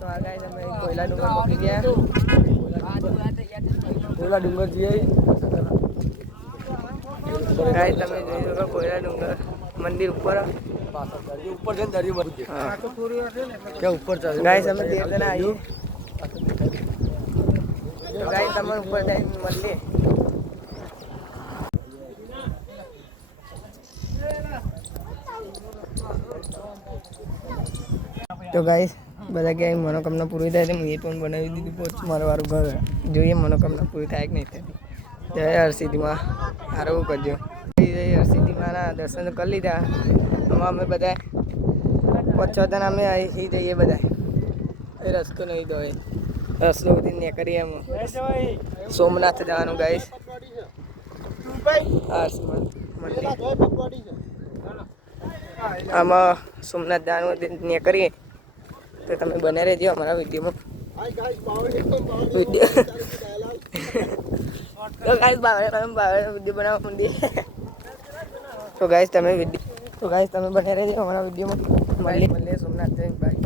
તો આ ગાય તમે કોયલા ડુંગર પહોંચી ગયા. કોયલા ડુંગર જઈએ ગાય તમે જોઈ શકો કોયલા ડુંગર મંદિર ઉપર ऊपर से दरियो भर के क्या ऊपर चल गाइस हमें देर देना आई तो गाइस हम ऊपर जाए मल्ले तो गाइस બધા કે મનોકામના પૂરી થાય તો હું એ પણ બનાવી દીધી પોચ મારવાળું ઘર જોઈએ મનોકામના પૂરી થાય કે નહીં થાય જય હરસિદ્ધિમાં સારું કરજો જય હરસિદ્ધિમાં દર્શન કરી લીધા આમાં અમે બધા 5-6 જણા અમે અહીં જઈએ બધા એ રસ્તો નહીં દો રસ્તો બધી નીકળીએ એમ સોમનાથ જવાનું ગાઈસ આમાં સોમનાથ જવાનું નીકળીએ તો તમે બને રહેજો અમારા વિડીયોમાં તો ગાઈસ વિડીયો બનાવવા માંડીએ તો ગાઈસ તમે બને રહેજો અમારા વિડીયોમાં મળીએ સોમનાથ જઈને બાય.